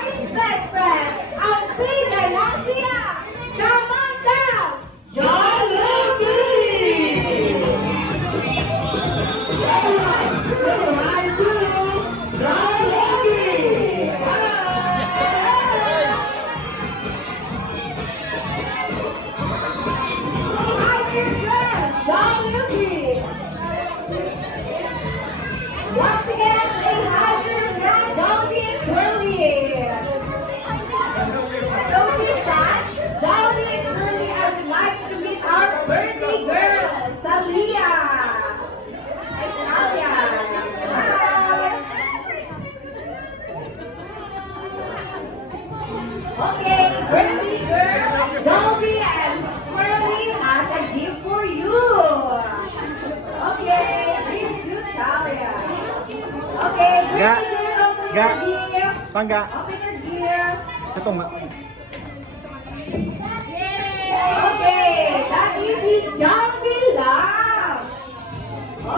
Johnny's best friend, ang bida lang siya. Come on down, Jollibee! Once again, say hi to your friend, Jollibee and Curly. So this time, Jollibee and Curly, I would like to meet our birthday girl, Salia. Salia. Hi. Okay, birthday girl, Jollibee and Curly has a gift for you. Okay, give to Salia. Okay, Ga. birthday girl, open Ga. your gift. Pangga. Open your gift. Ito nga. Okay, that is the Jollibee Love.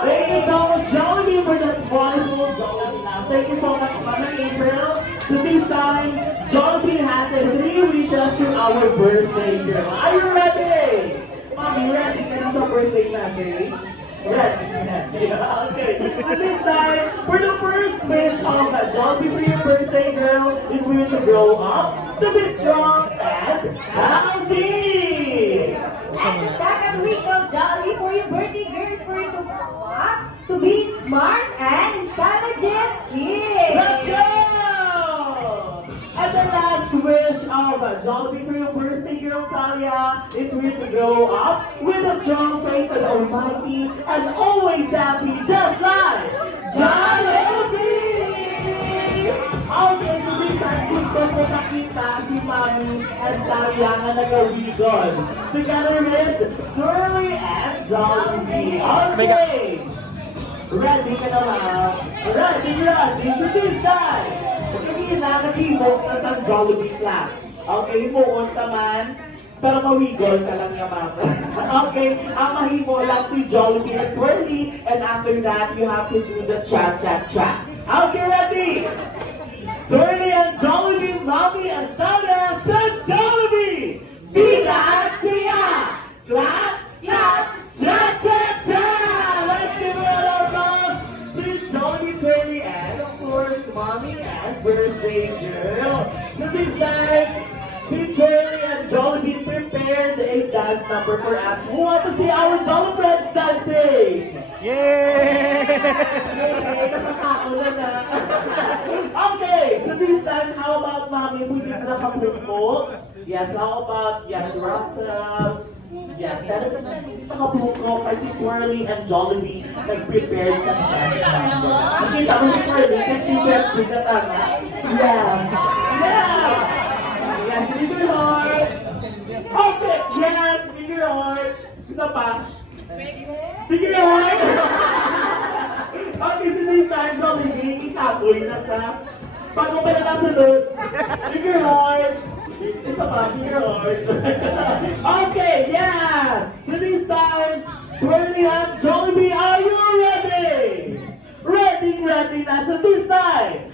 Thank you so much, Jollibee, for that wonderful Jollibee laugh. Thank you so much, Mama April. So this time, Jollibee has a 3 wishes to our birthday girl. Are you ready? Mommy, ready ka na sa birthday message? Ready. Yeah, okay. So this time, for the first wish of Jollibee for your birthday girl is for you to grow up, to be strong and healthy. And the second wish of Jollibee for your birthday girl is for you to grow up to be smart and intelligent kid. Let's go! And the last wish of Jollibee for your birthday girl, Talia, is for you to grow up with a strong faith in Almighty and always happy, just like Jollibee! Okay, so this time, gusto ko nakita si Mami and Talia na nag-wiggle together with Curly and Jollibee. Okay! Ready ka na ba? Ready. So this time, hindi na nakibok na sa Jollibee class. Okay, himukon ka man, pero mawigol ka lang naman. Okay, ang mahimo lang si Jollibee and Curly, and after that, you have to do the cha-cha-cha. Okay, ready? Curly and Jollibee, Mommy and Tana sa Jollibee! Bida at siya! Clap, clap, cha-cha-cha! Let's give it a applause to Jollibee, Curly, and of course, Mommy and birthday girl. So this time, si Curly and Jollibee prepared a dance number for us. Who want to see our Jolly friends dancing? Yay! Yay! Nakakakulo na. Okay, so this time, how about Mommy? Pwede na nakapukpok? Yes, how about, yes, Russell? Yes, that is nakapukpok kasi Curly and Jollibee nag-prepared sa dance number. Nakita mo si Curly, sexy na tanga. Yes. Yeah! Yes, big your heart. Okay, yes, big your heart. Isa pa. Big your heart. Okay, so this time, Jollibee, itaboy na sa bago pa na nasunod. Big your heart. Isa pa, big your heart. Okay, yes. So this time, Curly and Jollibee, are you ready? Ready na. So this time,